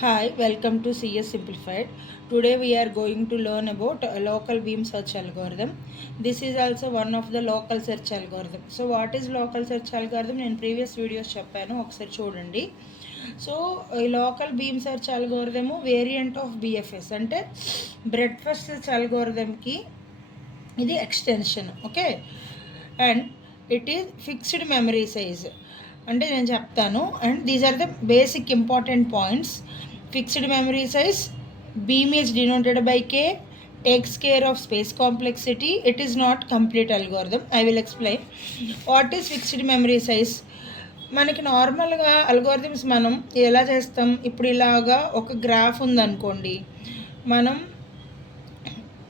Hi, welcome to CS Simplified. Today we are going to learn about a local beam search algorithm. This is also one of the local search algorithm. So what is local search algorithm? నేను previous videos చెప్పాను, ఒకసారి చూడండి. So ఈ local beam search algorithm variant of BFS అంటే breadth first search అల్గోరిథంకి ఇది extension. Okay, and it is fixed memory size అంటే నేను చెప్తాను. And these are the basic important points. Fixed memory size, beam is denoted by k, takes care of space complexity. It is not complete algorithm. I will explain what is fixed memory size. మనకి నార్మల్గా algorithms మనం ఎలా చేస్తాం, ఇప్పుడు ఇలాగా ఒక graph ఉందనుకోండి, మనం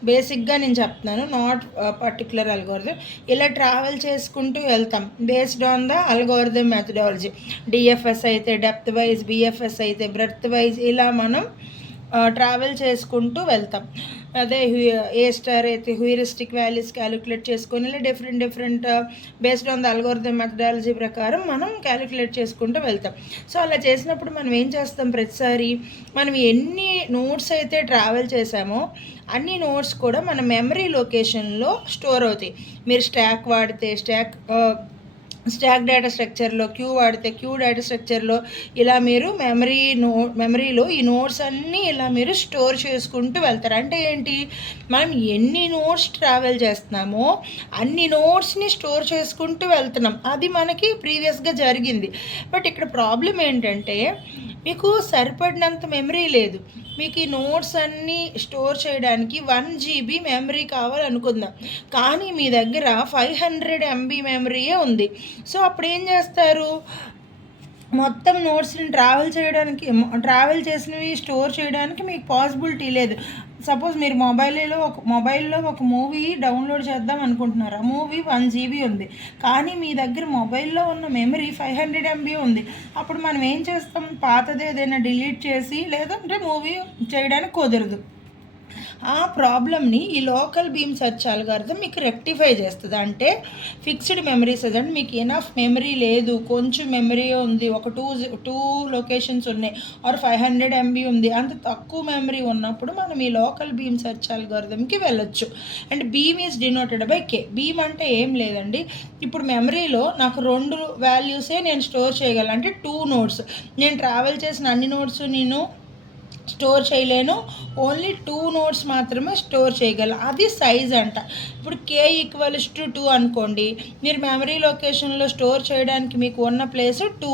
బేసిక్గా నేను చెప్తున్నాను, నాట్ పర్టికులర్ అల్గోరిథం. ఇలా ట్రావెల్ చేసుకుంటూ వెళ్తాం based on the algorithm methodology. DFS అయితే డెప్త్ వైజ్, బిఎఫ్ఎస్ అయితే బ్రెడ్త్ వైజ్, ఇలా మనం ట్రావెల్ చేసుకుంటూ వెళ్తాం. అదే ఏ స్టార్ అయితే హ్యూరిస్టిక్ వాల్యూస్ క్యాలిక్యులేట్ చేసుకొని ఇలా different based on the algorithm methodology ప్రకారం మనం క్యాలిక్యులేట్ చేసుకుంటూ వెళ్తాం. సో అలా చేసినప్పుడు మనం ఏం చేస్తాం, ప్రతిసారి మనం ఎన్ని నోట్స్ అయితే ట్రావెల్ చేసామో అన్ని నోట్స్ కూడా మన మెమరీ లొకేషన్లో స్టోర్ అవుతాయి. మీరు స్టాక్ వాడితే స్టాక్ డేటా స్ట్రక్చర్లో, క్యూ వాడితే క్యూ డేటా స్ట్రక్చర్లో, ఇలా మీరు మెమరీలో ఈ నోట్స్ అన్నీ ఇలా మీరు స్టోర్ చేసుకుంటూ వెళ్తారు. అంటే ఏంటి, మనం ఎన్ని నోట్స్ ట్రావెల్ చేస్తున్నామో అన్ని నోట్స్ని స్టోర్ చేసుకుంటూ వెళ్తున్నాం. అది మనకి ప్రీవియస్గా జరిగింది. బట్ ఇక్కడ ప్రాబ్లం ఏంటంటే మీకు సరిపడినంత మెమరీ లేదు. మీకు ఈ నోట్స్ అన్నీ స్టోర్ చేయడానికి 1 GB మెమరీ కావాలనుకుందాం, కానీ మీ దగ్గర 500 MB మెమరీయే ఉంది. సో అప్పుడు ఏం చేస్తారు, మొత్తం నోట్స్ని ట్రావెల్ చేసినవి స్టోర్ చేయడానికి మీకు పాసిబిలిటీ లేదు. సపోజ్ మీరు మొబైల్లో ఒక మూవీ డౌన్లోడ్ చేద్దాం అనుకుంటున్నారు. ఆ మూవీ 1 GB ఉంది, కానీ మీ దగ్గర మొబైల్లో ఉన్న మెమరీ 500 MB ఉంది. అప్పుడు మనం ఏం చేస్తాం, పాతది ఏదైనా డిలీట్ చేసి లేదంటే మూవీ చేయడానికి కుదరదు. ఆ ప్రాబ్లమ్ని ఈ లోకల్ బీమ్ సెర్చ్ అల్గారిథం మీకు రెక్టిఫై చేస్తుంది. అంటే ఫిక్స్డ్ మెమరీస్ అంటే మీకు ఎనఫ్ మెమరీ లేదు, కొంచెం మెమరీ ఉంది, ఒక టూ లొకేషన్స్ ఉన్నాయి, ఆర్ 500 MB ఉంది, అంత తక్కువ మెమరీ ఉన్నప్పుడు మనం ఈ లోకల్ బీమ్ సెర్చ్ అల్గారిథంకి వెళ్ళొచ్చు. And beam is denoted by K. Beam అంటే ఏం లేదండి, ఇప్పుడు మెమరీలో నాకు 2 వాల్యూసే నేను స్టోర్ చేయగలను. అంటే 2 నోట్స్, నేను ట్రావెల్ చేసిన అన్ని నోట్స్ నేను స్టోర్ చేయలేను, ఓన్లీ 2 నోట్స్ మాత్రమే స్టోర్ చేయగలను. అది సైజ్ అంట. ఇప్పుడు k = 2 అనుకోండి, మీరు మెమరీ లొకేషన్లో స్టోర్ చేయడానికి మీకు ఉన్న ప్లేస్ 2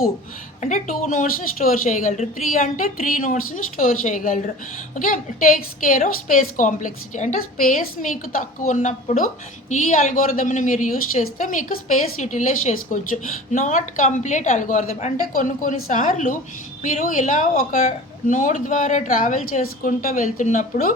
అంటే 2 నోట్స్ని స్టోర్ చేయగలరు. 3 అంటే 3 నోట్స్ని స్టోర్ చేయగలరు. Okay, takes care of space complexity అంటే స్పేస్ మీకు తక్కువ ఉన్నప్పుడు ఈ అల్గోరిథంని మీరు యూజ్ చేస్తే మీకు స్పేస్ యూటిలైజ్ చేసుకోవచ్చు. నాట్ కంప్లీట్ అల్గోరిథం అంటే కొన్నిసార్లు మీరు ఇలా ఒక నోడ్ ద్వారా ట్రావెల్ చేసుకుంటూ వెళ్తున్నప్పుడు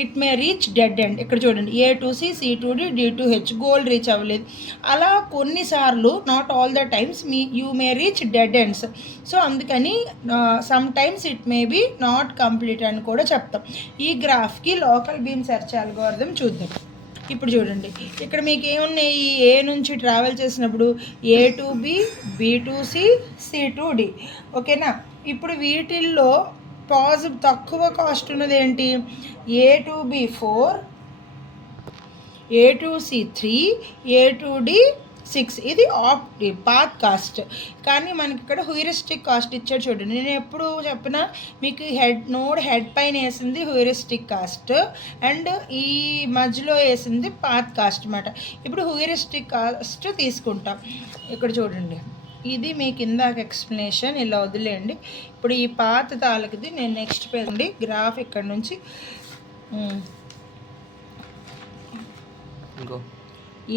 it may reach dead end. ఇక్కడ చూడండి, A to C, C to D, D to H, goal reach అవ్వలేదు. అలా కొన్నిసార్లు, not all the times, you may reach dead ends. So అందుకని sometimes it may be not complete అని కూడా చెప్తాం. ఈ గ్రాఫ్కి లోకల్ బీమ్ సెర్చ్ అల్గోరిథం చూద్దాం. ఇప్పుడు చూడండి, ఇక్కడ మీకు ఏమున్నాయి, ఏ నుంచి ట్రావెల్ చేసినప్పుడు A to B, B to C, C to D. ఓకేనా, ఇప్పుడు వీటిల్లో తక్కువ కాస్ట్ ఉన్నది ఏంటి, A to B 4, A to C 3, A to D 6. ఇది పాత్ కాస్ట్. కానీ మనకి ఇక్కడ హ్యూరిస్టిక్ కాస్ట్ ఇచ్చాడు. చూడండి, నేను ఎప్పుడు చెప్పినా మీకు నోడ్ హెడ్ పైన వేసింది హ్యూరిస్టిక్ కాస్ట్, అండ్ ఈ మధ్యలో వేసింది పాత్ కాస్ట్ అన్నమాట. ఇప్పుడు హ్యూరిస్టిక్ కాస్ట్ తీసుకుంటాం. ఇక్కడ చూడండి, ఇది మీకు ఇందాక ఎక్స్ప్లెనేషన్, ఇలా వదిలేయండి. ఇప్పుడు ఈ పాత తాలకుది నేను నెక్స్ట్ పేజ్ అండి, గ్రాఫ్ ఇక్కడ నుంచి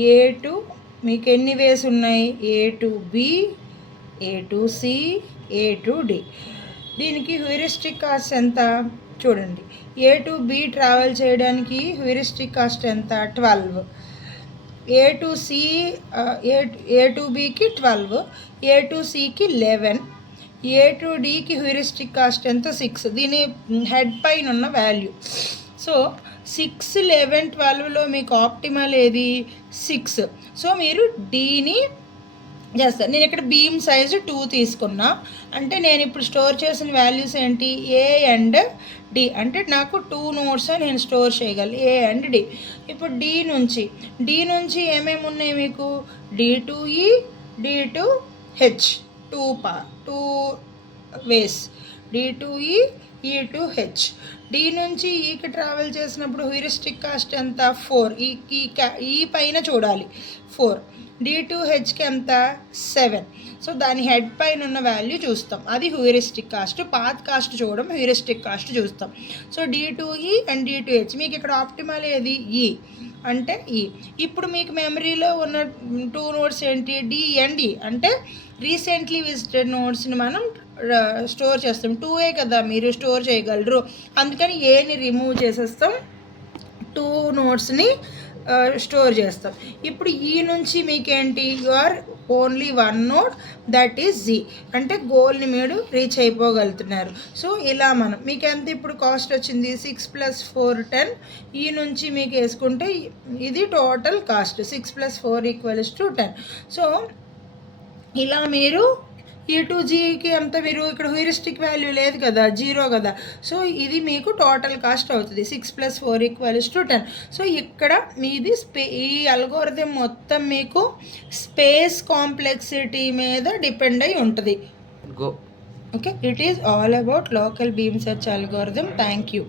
A to మీకు ఎన్ని వేస్ ఉన్నాయి, A to B, A to C, A to D. దీనికి హ్యూరిస్టిక్ కాస్ట్ ఎంత చూడండి, A to B ట్రావెల్ చేయడానికి హ్యూరిస్టిక్ కాస్ట్ ఎంత, 12. A to C, A to Bకి 12, A to Cకి 11, A to Dకి హ్యూరిస్టిక్ కాస్ట్ ఎంత, 6. దీని హెడ్ పైన ఉన్న వాల్యూ. సో 6, 11, 12లో మీకు ఆప్టిమల్ ఏది, 6. సో మీరు డీని చేస్తాను. నేను ఇక్కడ బీమ్ సైజు 2 తీసుకున్నా. అంటే నేను ఇప్పుడు స్టోర్ చేసిన వాల్యూస్ ఏంటి, ఏ అండ్ డి. అంటే నాకు 2 నోట్స్ నేను స్టోర్ చేయగలను, ఏ అండ్ డి. ఇప్పుడు డి నుంచి ఏమేమి ఉన్నాయి మీకు, D to E, D to H, 2 ways, D to E to H. D నుంచి ఈకి ట్రావెల్ చేసినప్పుడు హ్యూరిస్టిక్ కాస్ట్ ఎంత, 4. ఈ పైన చూడాలి 4. డి టు హెచ్కి ఎంత, 7. సో దాని హెడ్ పైన ఉన్న వాల్యూ చూస్తాం, అది హ్యూరిస్టిక్ కాస్ట్. పాత్ కాస్ట్ చూడడం, హ్యూరిస్టిక్ కాస్ట్ చూస్తాం. సో డి టు ఈ అండ్ డి టు హెచ్. మీకు ఇక్కడ ఆప్టిమల్ ఏది, ఈ అంటే ఈ. ఇప్పుడు మీకు మెమరీలో ఉన్న 2 నోట్స్ ఏంటి, డి అండ్ ఈ. అంటే రీసెంట్లీ విజిటెడ్ నోట్స్ని మనం స్టోర్ చేస్తాం. 2ఏ కదా మీరు స్టోర్ చేయగలరు, అందుకని ఏని రిమూవ్ చేసేస్తాం, 2 నోట్స్ని స్టోర్ చేస్తాం. ఇప్పుడు ఈ నుంచి మీకేంటి, you are only 1 note, that is G. అంటే గోల్ని మీరు రీచ్ అయిపోగలుగుతున్నారు. సో ఇలా మనం మీకు ఎంత ఇప్పుడు కాస్ట్ వచ్చింది, 6 + 4 10. ఈ నుంచి మీకు వేసుకుంటే ఇది టోటల్ కాస్ట్, 6 + 4 = 10. సో ఇలా మీరు ఈ టు జీకి అంత, మీరు ఇక్కడ హ్యూరిస్టిక్ వాల్యూ లేదు కదా, 0 కదా. సో ఇది మీకు టోటల్ కాస్ట్ అవుతుంది, 6 + 4 = 10. సో ఇక్కడ మీది ఈ అల్గోరిథం మొత్తం మీకు స్పేస్ కాంప్లెక్సిటీ మీద డిపెండ్ అయి ఉంటుంది. Okay, it is all about local beam search algorithm. Thank you.